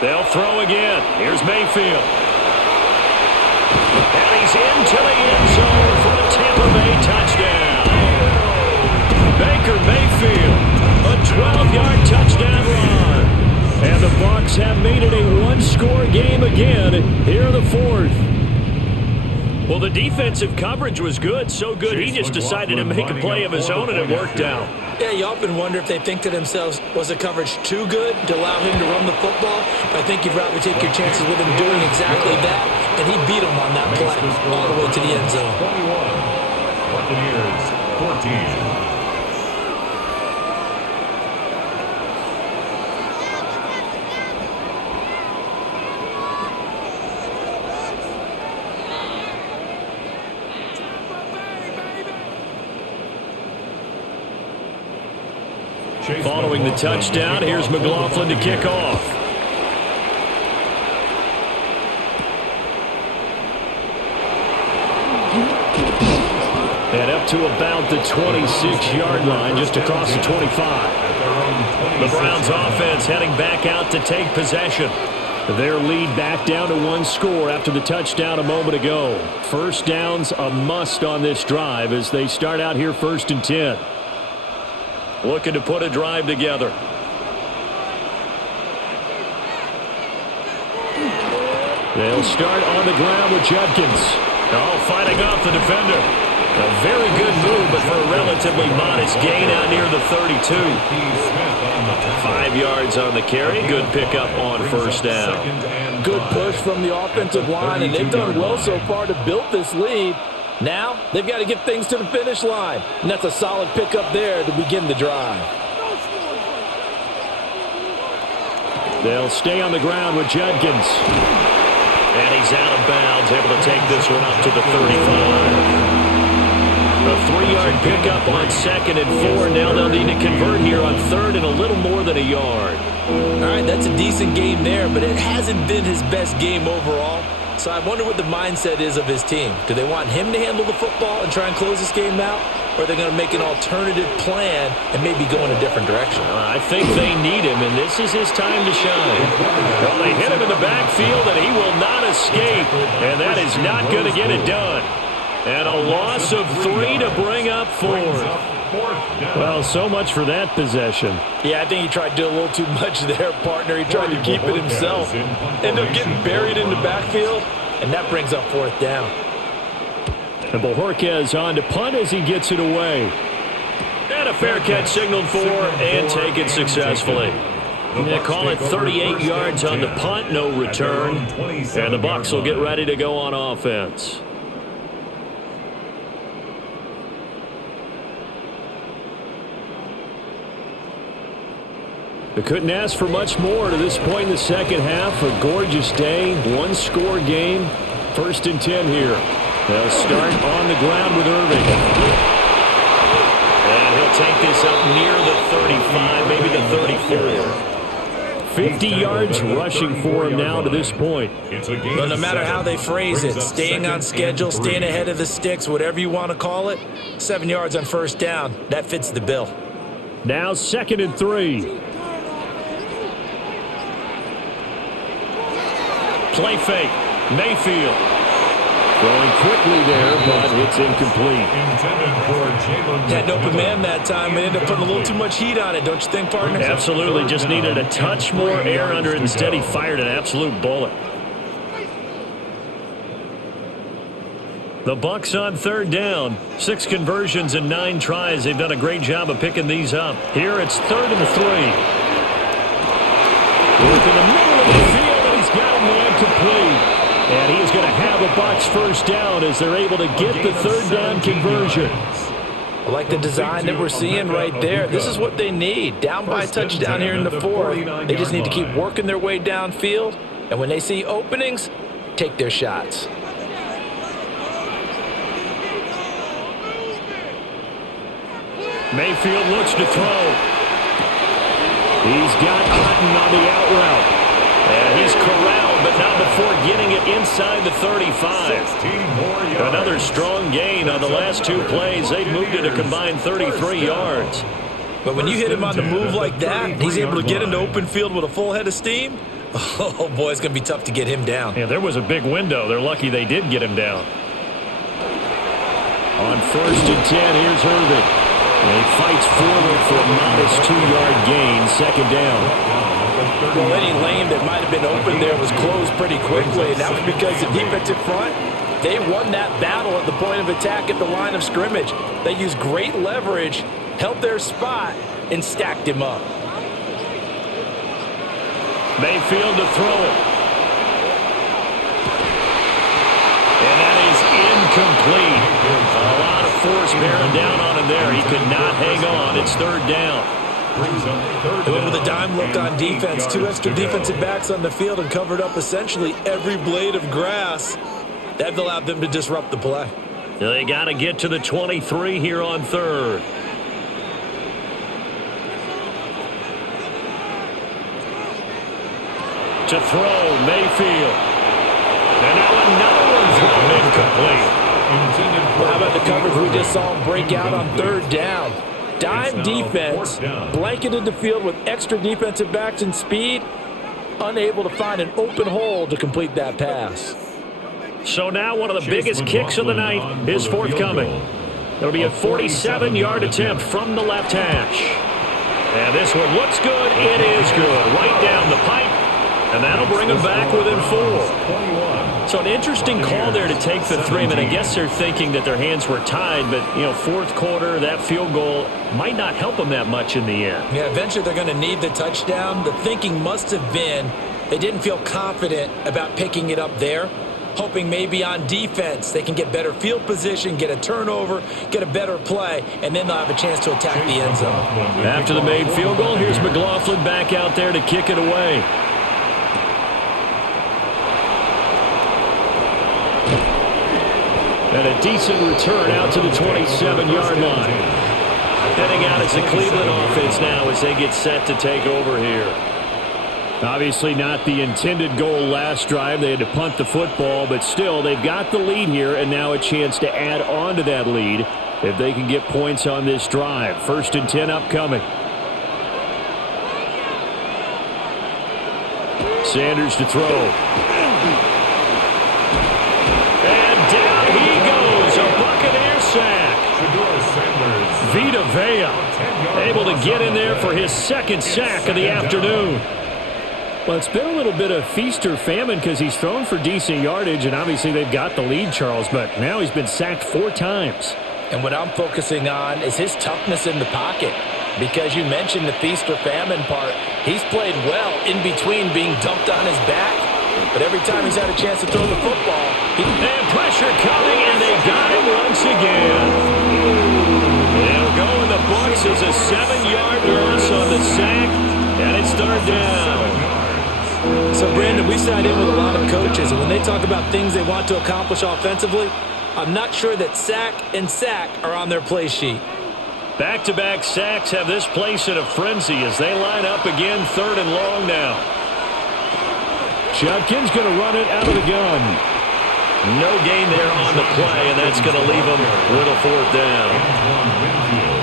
They'll throw again. Here's Mayfield. And he's into the end zone for a Tampa Bay touchdown. Baker Mayfield, a 12-yard touchdown run. And the Bucs have made it a one-score game again here in the fourth. Well, the defensive coverage was good, so good he just decided to make a play of his own, and it worked out. Yeah, you often wonder if they think to themselves, was the coverage too good to allow him to run the football? But I think you'd rather take your chances with him doing exactly that, and he beat him on that play all the way to the end zone. 21, Buccaneers, 14. Following the touchdown, here's McLaughlin to kick off. And up to about the 26-yard line, just across the 25. The Browns offense heading back out to take possession. Their lead back down to one score after the touchdown a moment ago. First down's a must on this drive as they start out here 1st and 10. Looking to put a drive together. They'll start on the ground with Judkins. Oh, fighting off the defender. A very good move, but for a relatively modest gain out near the 32. 5 yards on the carry. Good pickup on first down. Good push from the offensive line, and they've done well so far to build this lead. Now, they've got to get things to the finish line, and that's a solid pickup there to begin the drive. They'll stay on the ground with Judkins. And he's out of bounds, able to take this one up to the 35. A 3-yard pickup on 2nd and 4. Now they'll need to convert here on 3rd and a little more than a yard. All right, that's a decent game there, but it hasn't been his best game overall. So I wonder what the mindset is of his team. Do they want him to handle the football and try and close this game out? Or are they going to make an alternative plan and maybe go in a different direction? I think they need him, and this is his time to shine. Well, they hit him in the backfield, and he will not escape. And that is not going to get it done. And a loss of 3 to bring up 4th. Well, so much for that possession. Yeah, I think he tried to do a little too much there, partner. He tried to keep it himself. Ended up getting buried in the backfield, and that brings up 4th down. And Bojorquez on to punt as he gets it away. And a fair catch signaled for and taken successfully. They call it 38 yards on the punt, no return. And the Bucs will get ready to go on offense. They couldn't ask for much more to this point in the second half. A gorgeous day, one-score game. 1st and 10 here. They'll start on the ground with Irving. And he'll take this up near the 35, maybe the 34. 50 yards rushing for him now to this point. But no matter how they phrase it, staying on schedule, staying ahead of the sticks, whatever you want to call it, 7 yards on first down, that fits the bill. Now 2nd and 3. Play fake. Mayfield. Throwing quickly there, but it's incomplete. Had an open man that time, but ended up putting a little too much heat on it, don't you think, partner? Absolutely. Just needed a touch more air under it. Instead, he fired an absolute bullet. The Bucs on 3rd down. 6 conversions and 9 tries. They've done a great job of picking these up. Here it's 3rd and 3. Work in the middle of the field. Got a man complete. And he is going to have a Bucs first down as they're able to get the 3rd down conversion. I like the design that we're seeing right there. This is what they need. Down by a touchdown here in the 4th. They just need to keep working their way downfield. And when they see openings, take their shots. Mayfield looks to throw. He's got Otten on the out route. And he's corralled, but not before getting it inside the 35. Another strong gain on the last 2 plays. They've moved it a combined 33 yards. But when you hit him on the move like that, he's able to get into open field with a full head of steam. Oh, boy, it's going to be tough to get him down. Yeah, there was a big window. They're lucky they did get him down. On 1st and 10, here's Irvin. And he fights forward for a modest 2-yard gain, 2nd down. Well, any lane that might have been open there was closed pretty quickly, and that was because the defensive front, they won that battle at the point of attack at the line of scrimmage. They used great leverage, held their spot, and stacked him up. Mayfield to throw it. And that is incomplete. A lot of force bearing down on him there. He could not hang on. It's 3rd down. They went with a dime look on defense. 2 extra defensive backs on the field and covered up essentially every blade of grass. That allowed them to disrupt the play. They got to get to the 23 here on 3rd. To throw, Mayfield. And now another one thrown incomplete. Well, how about the coverage we just saw him break out on 3rd down? Dime defense, blanketed the field with extra defensive backs and speed, unable to find an open hole to complete that pass. So now one of the biggest kicks of the night is forthcoming. It'll be a 47-yard attempt from the left hash. And this one looks good. It is good. Right down the pipe. And that'll bring them back within 4. So an interesting call there to take the 3. I mean, I guess they're thinking that their hands were tied, but, 4th quarter, that field goal might not help them that much in the end. Yeah, eventually they're going to need the touchdown. The thinking must have been they didn't feel confident about picking it up there, hoping maybe on defense they can get better field position, get a turnover, get a better play, and then they'll have a chance to attack the end zone. After the made field goal, here's McLaughlin back out there to kick it away. And a decent return out to the 27-yard line. Heading out is the Cleveland offense now as they get set to take over here. Obviously not the intended goal last drive. They had to punt the football, but still they've got the lead here and now a chance to add on to that lead if they can get points on this drive. 1st and 10 upcoming. Sanders to throw. And down he goes. A Buccaneer sack. Vita Vea able to get in there for his 2nd sack of the afternoon. Well, it's been a little bit of feast or famine because he's thrown for decent yardage, and obviously they've got the lead, Charles, but now he's been sacked 4 times. And what I'm focusing on is his toughness in the pocket, because you mentioned the feast or famine part. He's played well in between being dumped on his back, but every time he's had a chance to throw the football, and pressure coming, and they got him once again. It'll go in the Bucs as a 7-yard loss on the sack, and it's 3rd down. So, Brandon, we sat in with a lot of coaches, and when they talk about things they want to accomplish offensively, I'm not sure that sack and sack are on their play sheet. Back-to-back sacks have this place in a frenzy as they line up again, 3rd and long now. Judkins going to run it out of the gun. No gain there on the play, and that's going to leave them with a 4th down.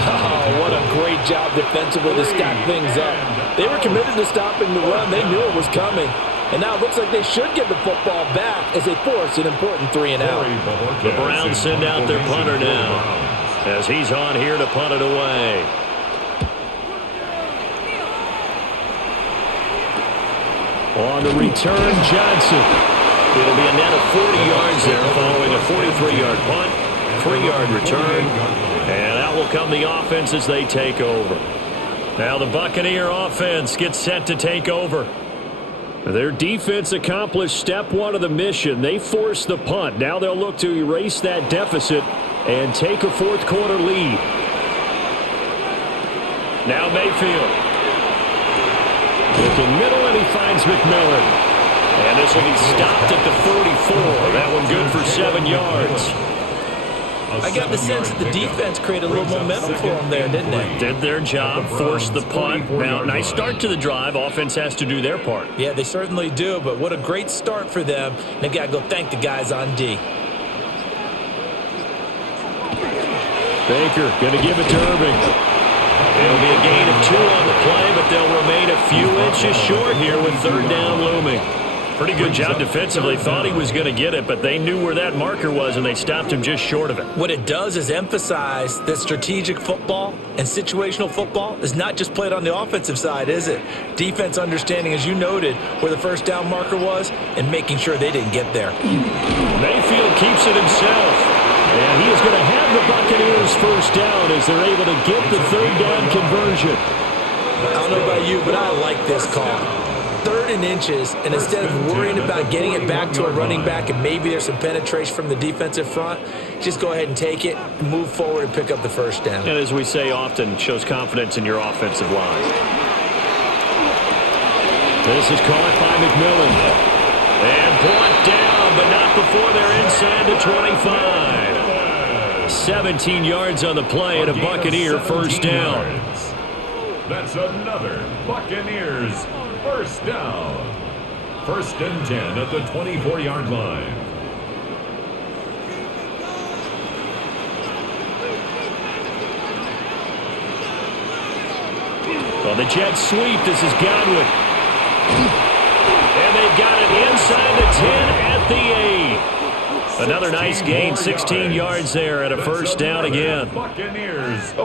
Oh, what a great job defensively to stack things up. They were committed to stopping the run. They knew it was coming. And now it looks like they should get the football back as they force an important 3-and-out. The Browns send out their punter now as he's on here to punt it away. On the return, Johnson. It'll be a net of 40 yards there following a 43-yard punt, 3-yard return, and out will come the offense as they take over. Now the Buccaneer offense gets set to take over. Their defense accomplished step 1 of the mission. They forced the punt. Now they'll look to erase that deficit and take a 4th quarter lead. Now Mayfield. Looking middle, and he finds McMillan. And this will be stopped at the 44. That one good for 7 yards. I got the sense that the defense created a little momentum for them there, didn't they? Did their job, forced the punt. Now, nice start to the drive. Offense has to do their part. Yeah, they certainly do, but what a great start for them. They've got to go thank the guys on D. Baker going to give it to Irving. It'll be a gain of 2 on the play, but they'll remain a few inches just short here with third down looming. Pretty good job defensively. Thought he was going to get it, but they knew where that marker was, and they stopped him just short of it. What it does is emphasize that strategic football and situational football is not just played on the offensive side, is it? Defense understanding, as you noted, where the first down marker was and making sure they didn't get there. Mayfield keeps it himself, and he is going to have the Buccaneers first down as they're able to get the third down conversion. I don't know about you, but I like this call. 3rd and inches, and instead of worrying about getting it back to a running back and maybe there's some penetration from the defensive front, just go ahead and take it, move forward, and pick up the first down. And as we say often, shows confidence in your offensive line. This is caught by McMillan. And brought down, but not before they're inside the 25. 17 yards on the play and a Buccaneer first down. That's another Buccaneers first down. 1st and 10 at the 24-yard line. Well, the jet sweep. This is Godwin. And they've got it inside the 10 at the 8. Another nice gain, 16 yards there and a first down again. Well,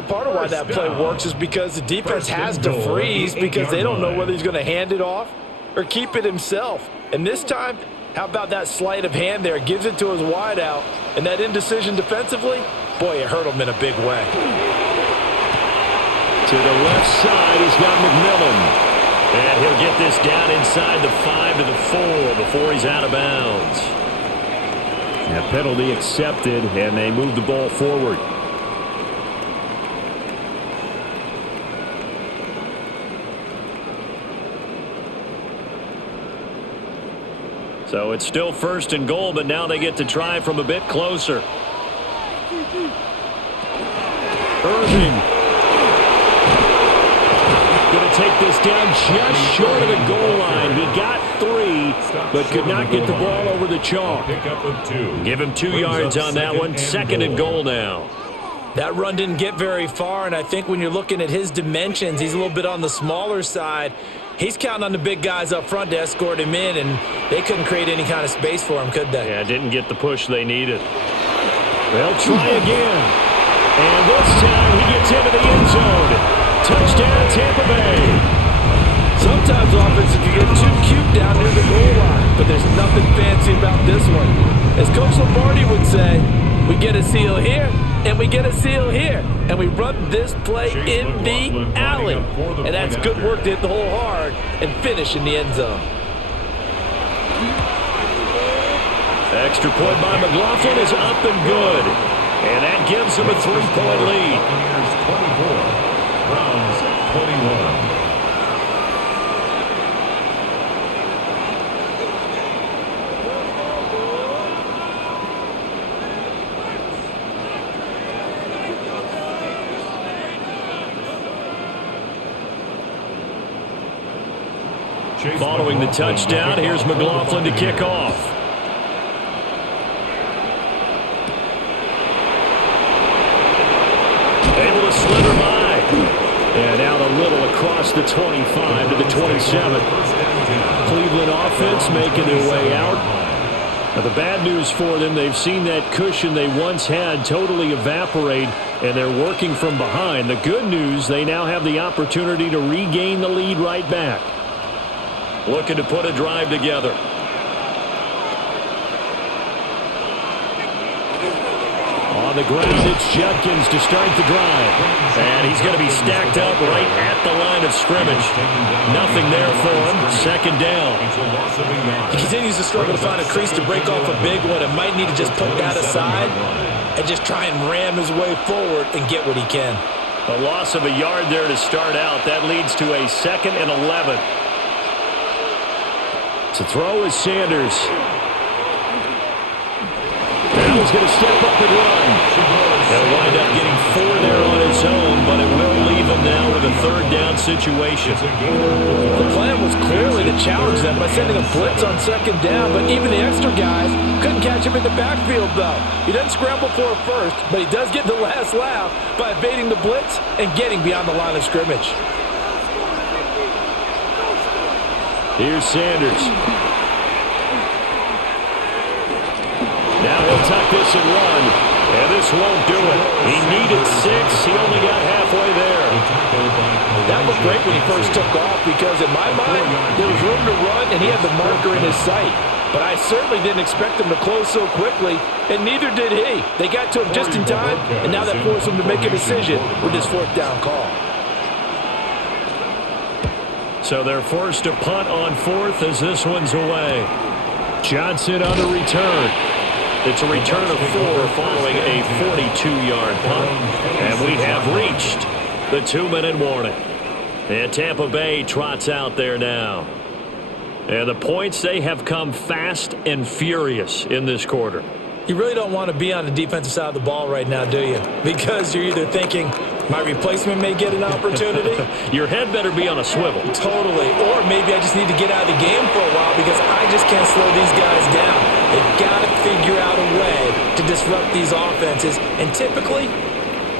part of why that play works is because the defense has to freeze because they don't know whether he's going to hand it off or keep it himself. And this time, how about that sleight of hand there? Gives it to his wideout, and that indecision defensively, boy, it hurt him in a big way. To the left side, he's got McMillan. And he'll get this down inside the 5 to the 4 before he's out of bounds. A penalty accepted, and they move the ball forward. So it's still 1st and goal, but now they get to try from a bit closer. Irving. Going to take this down just short of the goal line. He got 3, but could not get the ball over the chalk. Give him 2 yards on that one. 2nd and goal now. That run didn't get very far, and I think when you're looking at his dimensions, he's a little bit on the smaller side. He's counting on the big guys up front to escort him in, and they couldn't create any kind of space for him, could they? Yeah, didn't get the push they needed. They'll try again. And this time he gets into the end zone. Touchdown, Tampa Bay. Sometimes offenses can get too cute down near the goal line, but there's nothing fancy about this one. As Coach Lombardi would say, we get a seal here, and we get a seal here, and we run this play in the alley. And that's good work to hit the hole hard and finish in the end zone. Extra point by McLaughlin is up and good. And that gives them a 3-point lead. 24, Browns 21. Following the touchdown, here's McLaughlin to kick off. Able to slither by. And out a little across the 25 to the 27. Cleveland offense making their way out. Now the bad news for them, they've seen that cushion they once had totally evaporate, and they're working from behind. The good news, they now have the opportunity to regain the lead right back. Looking to put a drive together. On the ground, it's Judkins to start the drive. And he's going to be stacked up right at the line of scrimmage. Nothing there for him. 2nd down. He continues to struggle to find a crease to break off a big one and might need to just put that aside and just try and ram his way forward and get what he can. A loss of a yard there to start out. That leads to a 2nd and 11. To throw is Sanders. Now he's going to step up and run. He'll wind up getting 4 there on his own, but it will leave him now with a 3rd down situation. The plan was clearly to challenge them by sending a blitz on 2nd down, but even the extra guys couldn't catch him in the backfield, though. He doesn't scramble for it first, but he does get the last laugh by evading the blitz and getting beyond the line of scrimmage. Here's Sanders. Now he'll tuck this and run. And this won't do it. He needed 6. He only got halfway there. That looked great when he first took off because in my mind, there was room to run and he had the marker in his sight. But I certainly didn't expect him to close so quickly, and neither did he. They got to him just in time, and now that forced him to make a decision with his 4th down call. So they're forced to punt on 4th as this one's away. Johnson on the return. It's a return of 4 following a 42-yard punt. And we have reached the 2-minute warning. And Tampa Bay trots out there now. And the points, they have come fast and furious in this quarter. You really don't want to be on the defensive side of the ball right now, do you? Because you're either thinking, my replacement may get an opportunity. Your head better be on a swivel. Totally. Or maybe I just need to get out of the game for a while because I just can't slow these guys down. They've got to figure out a way to disrupt these offenses. And typically,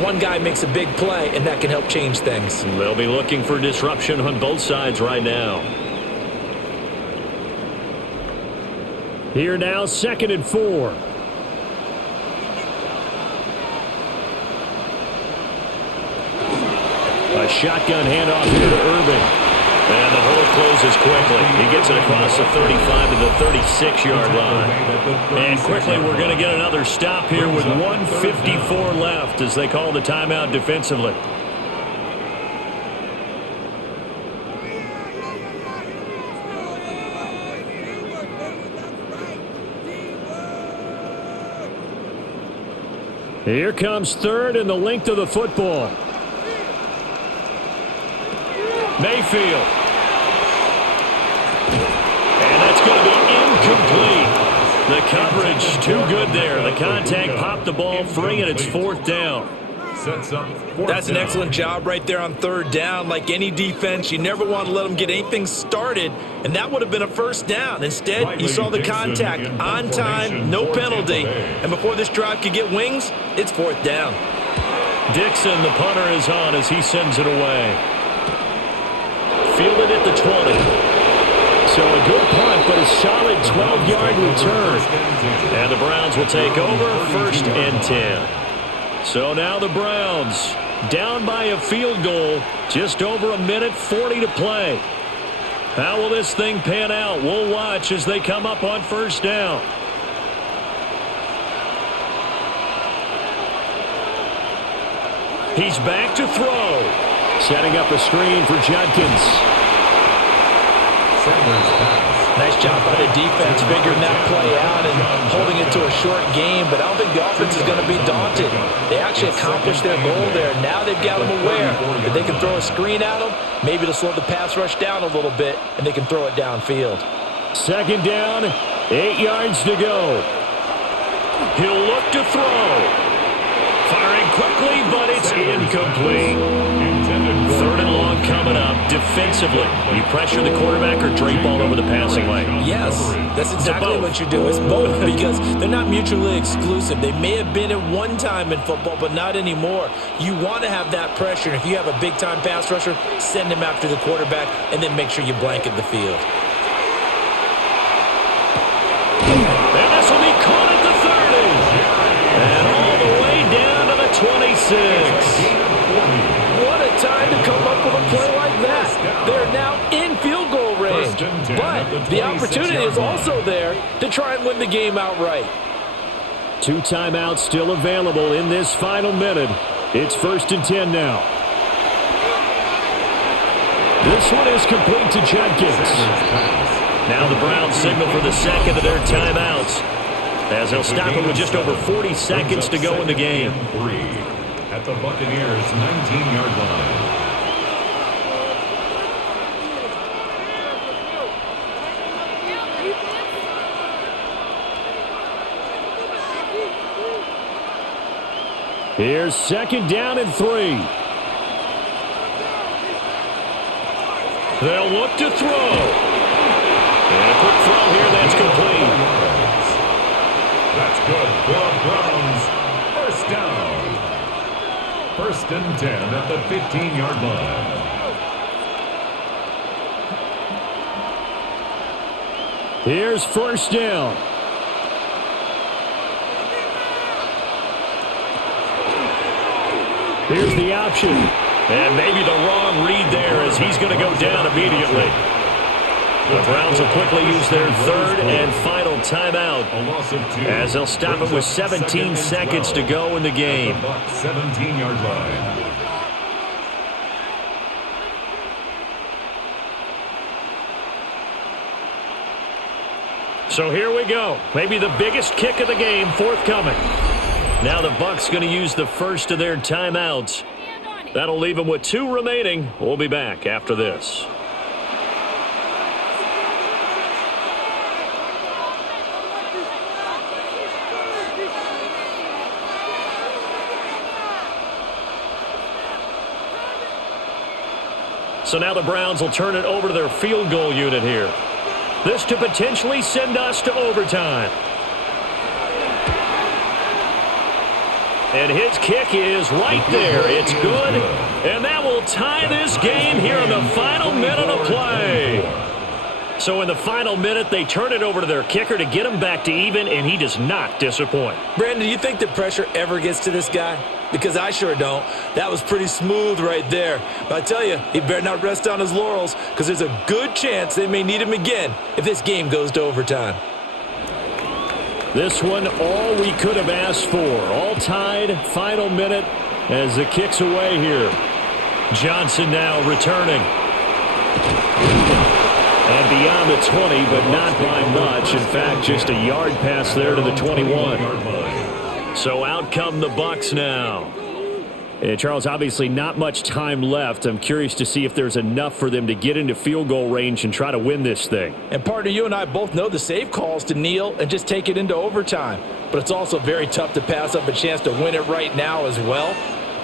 one guy makes a big play, and that can help change things. They'll be looking for disruption on both sides right now. Here now, 2nd and 4. A shotgun handoff here to Irving. And the hole closes quickly. He gets it across the 35 to the 36-yard line. And quickly, we're going to get another stop here with 1:54 left as they call the timeout defensively. Here comes 3rd and the length of the football. Mayfield. And that's going to be incomplete. The coverage too good there. The contact popped the ball free, and it's 4th down. Sets up 4th That's an down. excellent job right there on 3rd down. Like any defense, you never want to let them get anything started, and that would have been a 1st down. Instead, you saw the contact on time, no penalty, and before this drive could get wings, it's 4th down. Dixon, the punter, is on as he sends it away. Fielded at the 20. So a good punt, but a solid 12-yard return. And the Browns will take over 1st and 10. So now the Browns down by a field goal. Just over a minute, 40 to play. How will this thing pan out? We'll watch as they come up on 1st down. He's back to throw. Setting up a screen for Judkins. Nice job by the defense figuring that play out and holding it to a short game, but I don't think the offense is going to be daunted. They actually accomplished their goal there. Now they've got them aware that they can throw a screen at them, maybe to slow the pass rush down a little bit, and they can throw it downfield. 2nd down, 8 yards to go. He'll look to throw. Firing quickly, but it's incomplete. 3rd and long coming up defensively. You pressure the quarterback or drape all over the passing lane? Yes, that's exactly what you do. It's both because they're not mutually exclusive. They may have been at one time in football, but not anymore. You want to have that pressure. If you have a big-time pass rusher, send him after the quarterback, and then make sure you blanket the field. And this will be caught at the 30. And all the way down to the 26. What a time to come up with a play like that. They're now in field goal range. But the opportunity is also there to try and win the game outright. 2 timeouts still available in this final minute. It's 1st and 10 now. This one is complete to Judkins. Now the Browns signal for the 2nd of their timeouts, as they'll stop it with just over 40 seconds to go in the game. At the Buccaneers' 19-yard line. Here's 2nd down and 3. They'll look to throw. And a quick throw here that's complete. That's good for the Browns. 1st down. 1st and 10 at the 15-yard line. Here's first down. Here's the option. And maybe the wrong read there as he's going to go down immediately. The Browns will quickly use their third and final timeout as they'll stop it with 17 seconds to go in the game. 17-yard line. So here we go. Maybe the biggest kick of the game forthcoming. Now the Bucs going to use the first of their timeouts. That'll leave them with 2 remaining. We'll be back after this. So now the Browns will turn it over to their field goal unit here. This to potentially send us to overtime. And his kick is right there. It's good. And that will tie this game here in the final minute of play. So in the final minute, they turn it over to their kicker to get him back to even, and he does not disappoint. Brandon, do you think the pressure ever gets to this guy? Because I sure don't. That was pretty smooth right there. But I tell you, he better not rest on his laurels because there's a good chance they may need him again if this game goes to overtime. This one, all we could have asked for. All tied, final minute as the kick's away here. Johnson now returning. And beyond the 20, but not by much. In fact, just a yard pass there to the 21. So out come the Bucs now. Charles, obviously not much time left. I'm curious to see if there's enough for them to get into field goal range and try to win this thing. And partner, you and I both know the safe calls to kneel and just take it into overtime. But it's also very tough to pass up a chance to win it right now as well.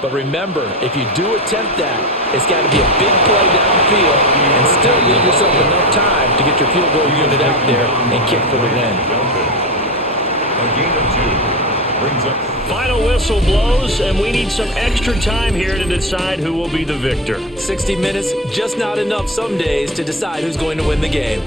But remember, if you do attempt that, it's got to be a big play downfield and still leave yourself enough time to get your field goal unit out there and kick for the win. A gain of 2 brings up. Final whistle blows, and we need some extra time here to decide who will be the victor. 60 minutes, just not enough some days to decide who's going to win the game.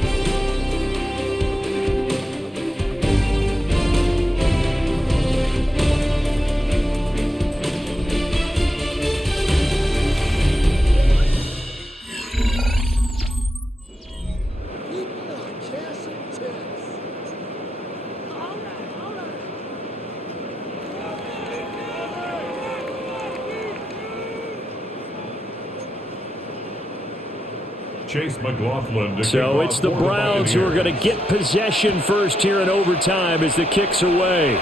Chase McLaughlin. So it's the Browns who are going to get possession first here in overtime as the kick's away.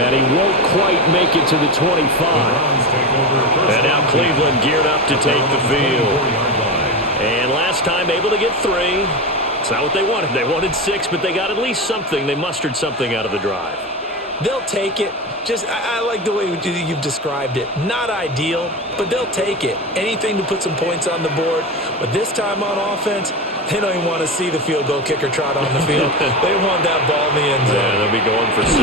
And he won't quite make it to the 25. And now Cleveland geared up to take the field. And last time able to get 3. It's not what they wanted. They wanted 6, but they got at least something. They mustered something out of the drive. They'll take it. I like the way you've described it. Not ideal, but they'll take it. Anything to put some points on the board. But this time on offense, they don't even want to see the field goal kicker trot on the field. They want that ball in the end zone. Yeah, they'll be going for 6.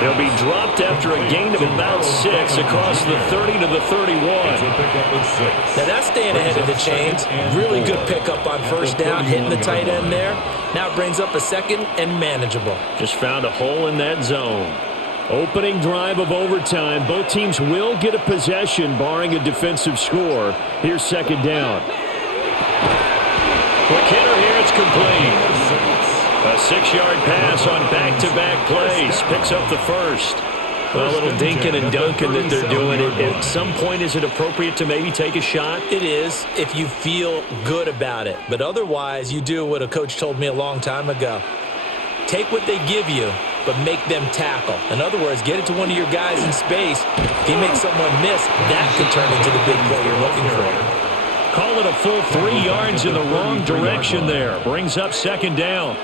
They'll be dropped after a gain of about 6 across the 30 to the 31. Now that's staying ahead of the chains. Really good pickup on first down, hitting the tight end there. Now it brings up a second and manageable. Just found a hole in that zone. Opening drive of overtime. Both teams will get a possession, barring a defensive score. Here's second down. Quick hitter here. It's complete. A 6-yard pass on back-to-back plays. Picks up the first. Well, a little dinking and dunking that they're doing. At some point, is it appropriate to maybe take a shot? It is if you feel good about it. But otherwise, you do what a coach told me a long time ago. Take what they give you, but make them tackle. In other words, get it to one of your guys in space. If you make someone miss, that could turn into the big play you're looking for. Call it a full 3 yards in the wrong direction there. Brings up second down.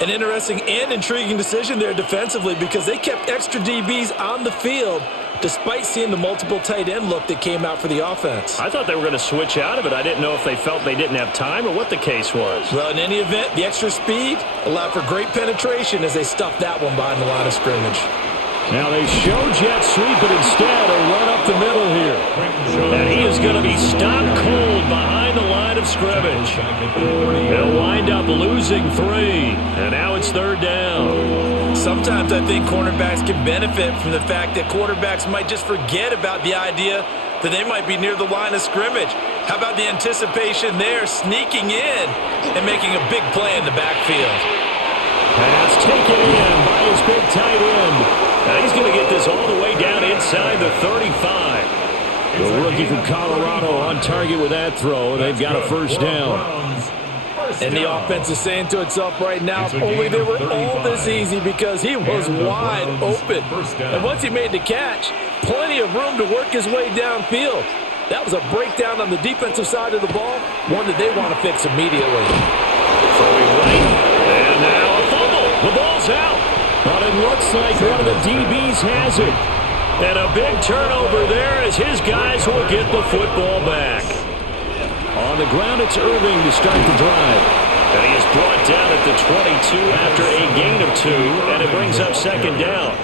An interesting and intriguing decision there defensively because they kept extra DBs on the field despite seeing the multiple tight end look that came out for the offense. I thought they were going to switch out of it. I didn't know if they felt they didn't have time or what the case was. Well, in any event, the extra speed allowed for great penetration as they stuffed that one behind the line of scrimmage. Now they show jet sweep, but instead a run up the middle here. And he is going to be stopped cold scrimmage. They'll wind up losing 3, and now it's 3rd down. Sometimes I think cornerbacks can benefit from the fact that quarterbacks might just forget about the idea that they might be near the line of scrimmage. How about the anticipation there, sneaking in and making a big play in the backfield? Pass taken in by his big tight end. Now he's going to get this all the way down inside the 35. The rookie from Colorado on target with that throw. They've got a 1st down. And the offense is saying to itself right now, if only they were all this easy, because he was wide open. And once he made the catch, plenty of room to work his way downfield. That was a breakdown on the defensive side of the ball, one that they want to fix immediately. Throwing right, and now a fumble. The ball's out. But it looks like one of the DBs has it. And a big turnover there as his guys will get the football back. On the ground, it's Irving to start the drive. And he is brought down at the 22 after a gain of 2, and it brings up 2nd down.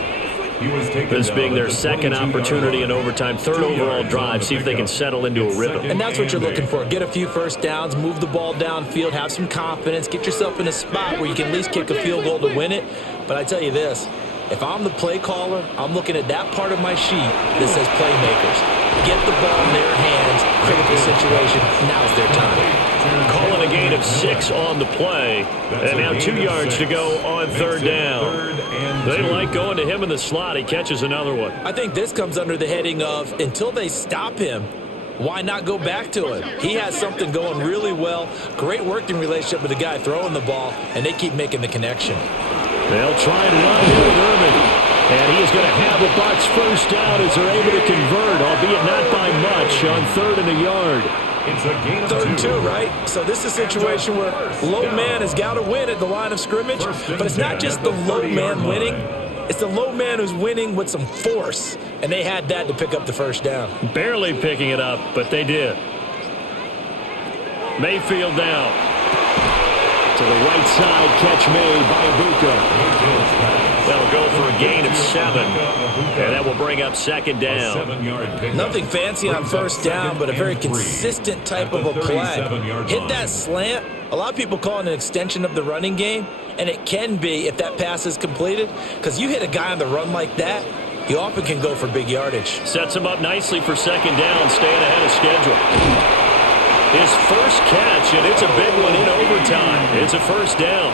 This being their 2nd opportunity in overtime, 3rd overall drive. See if they can settle into a rhythm. And that's what you're looking for. Get a few 1st downs, move the ball downfield, have some confidence, get yourself in a spot where you can at least kick a field goal to win it. But I tell you this, if I'm the play caller, I'm looking at that part of my sheet that says playmakers. Get the ball in their hands, critical situation, now's their time. Calling a gain of 6 on the play, and now 2 yards to go on 3rd down. They like going to him in the slot. He catches another one. I think this comes under the heading of, until they stop him, why not go back to him? He has something going really well, great working relationship with the guy throwing the ball, and they keep making the connection. They'll try and run here with Irving. And he is going to have the Bucs 1st down as they're able to convert, albeit not by much, on 3rd and a yard. It's a gain of 3rd and 2, right? So this is a situation where low man has got to win at the line of scrimmage, but it's not just the low man winning. It's the low man who's winning with some force, and they had that to pick up the 1st down. Barely picking it up, but they did. Mayfield down. To the right side, catch made by Ibuka. That'll go for a gain of 7, and that will bring up 2nd down. Nothing fancy on 1st down, but a very consistent type of a play. Hit that slant. A lot of people call it an extension of the running game, and it can be if that pass is completed, because you hit a guy on the run like that, he often can go for big yardage. Sets him up nicely for 2nd down, staying ahead of schedule. His first catch, and it's a big one in overtime. It's a 1st down.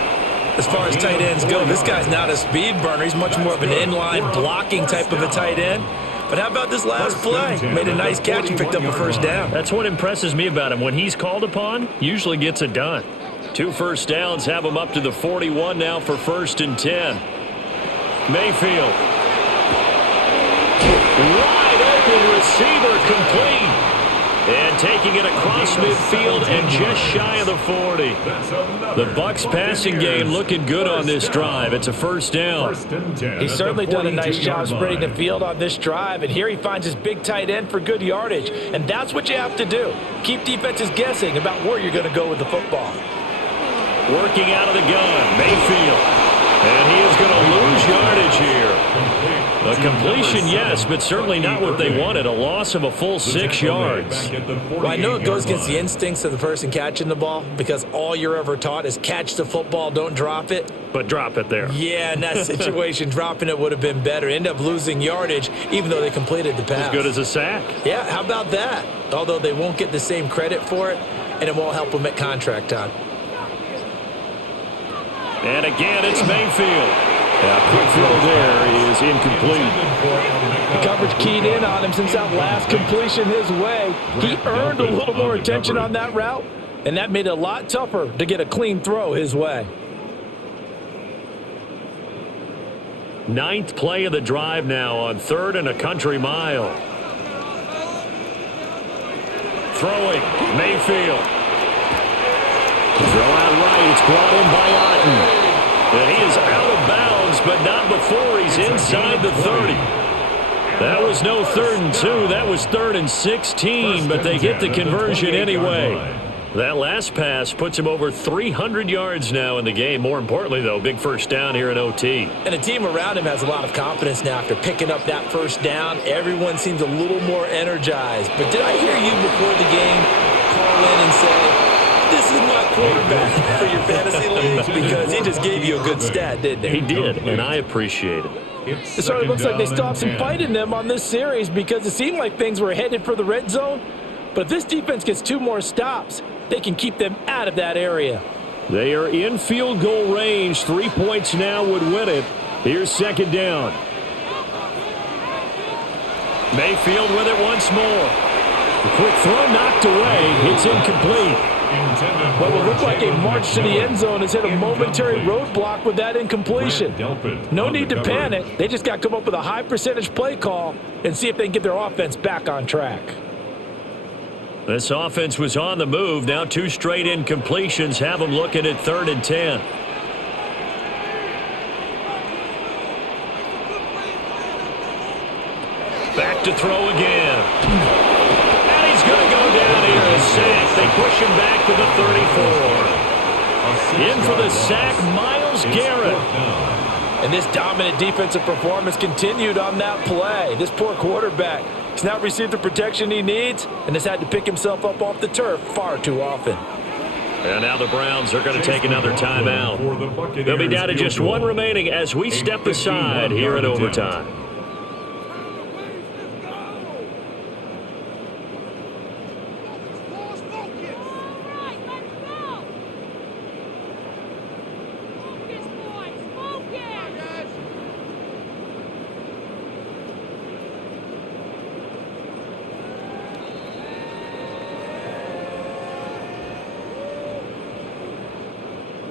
As far as tight ends go, this guy's not a speed burner. He's much more of an inline blocking type of a tight end. But how about this last play? Made a nice catch and picked up a 1st down. That's what impresses me about him. When he's called upon, usually gets it done. 2 1st downs have him up to the 41 now for 1st and 10. Mayfield. Wide open receiver, complete. And taking it across midfield and just shy of the 40. The Bucs passing game looking good on this drive. It's a 1st down. He's certainly done a nice job spreading the field on this drive, and here he finds his big tight end for good yardage. And that's what you have to do. Keep defenses guessing about where you're going to go with the football. Working out of the gun, Mayfield. And he is going to lose yardage here. A completion, yes, but certainly not what they wanted. A loss of a full 6 yards. Well, I know it goes against the instincts of the person catching the ball, because all you're ever taught is catch the football, don't drop it. But drop it there. Yeah, in that situation, dropping it would have been better. End up losing yardage, even though they completed the pass. As good as a sack. Yeah, how about that? Although they won't get the same credit for it, and it won't help them at contract time. And again, it's Mayfield. Quick throw there is incomplete. The coverage keyed in on him since that last completion his way. He earned a little more attention on that route, and that made it a lot tougher to get a clean throw his way. 9th play of the drive now on 3rd and a country mile. Throwing, Mayfield. Throw out right, it's brought in by Otten. And he is out of bounds, but not before he's inside the 30. That was no 3rd and 2, that was 3rd and 16, but they get the conversion anyway. That last pass puts him over 300 yards now in the game. More importantly, though, big 1st down here in OT. And the team around him has a lot of confidence now after picking up that 1st down. Everyone seems a little more energized. But did I hear you before the game call in and say, quarterback for your fantasy leagues because he just gave you a good stat, didn't he? He did, and I appreciate it. It sort of looks like they still have some fight in them on this series because it seemed like things were headed for the red zone. But if this defense gets 2 more stops, they can keep them out of that area. They are in field goal range. 3 points now would win it. Here's second down. Mayfield with it once more. A quick throw knocked away. It's incomplete. What will look like a march to the end zone has hit a momentary roadblock with that incompletion. No need to panic. They just got to come up with a high percentage play call and see if they can get their offense back on track. This offense was on the move. Now 2 straight incompletions have them looking at 3rd and 10. Back to throw again. And he's going to go down here and sack. They push him back to the 34. In for the sack, Myles Garrett. And this dominant defensive performance continued on that play. This poor quarterback has not received the protection he needs and has had to pick himself up off the turf far too often. And now the Browns are going to take another timeout. They'll be down to just 1 remaining as we step aside here in overtime.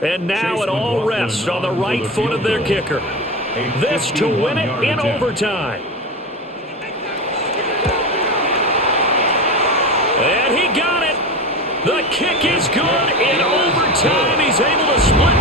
And now it all rests on the right foot of their kicker. This to win it in overtime. And he got it. The kick is good in overtime. He's able to split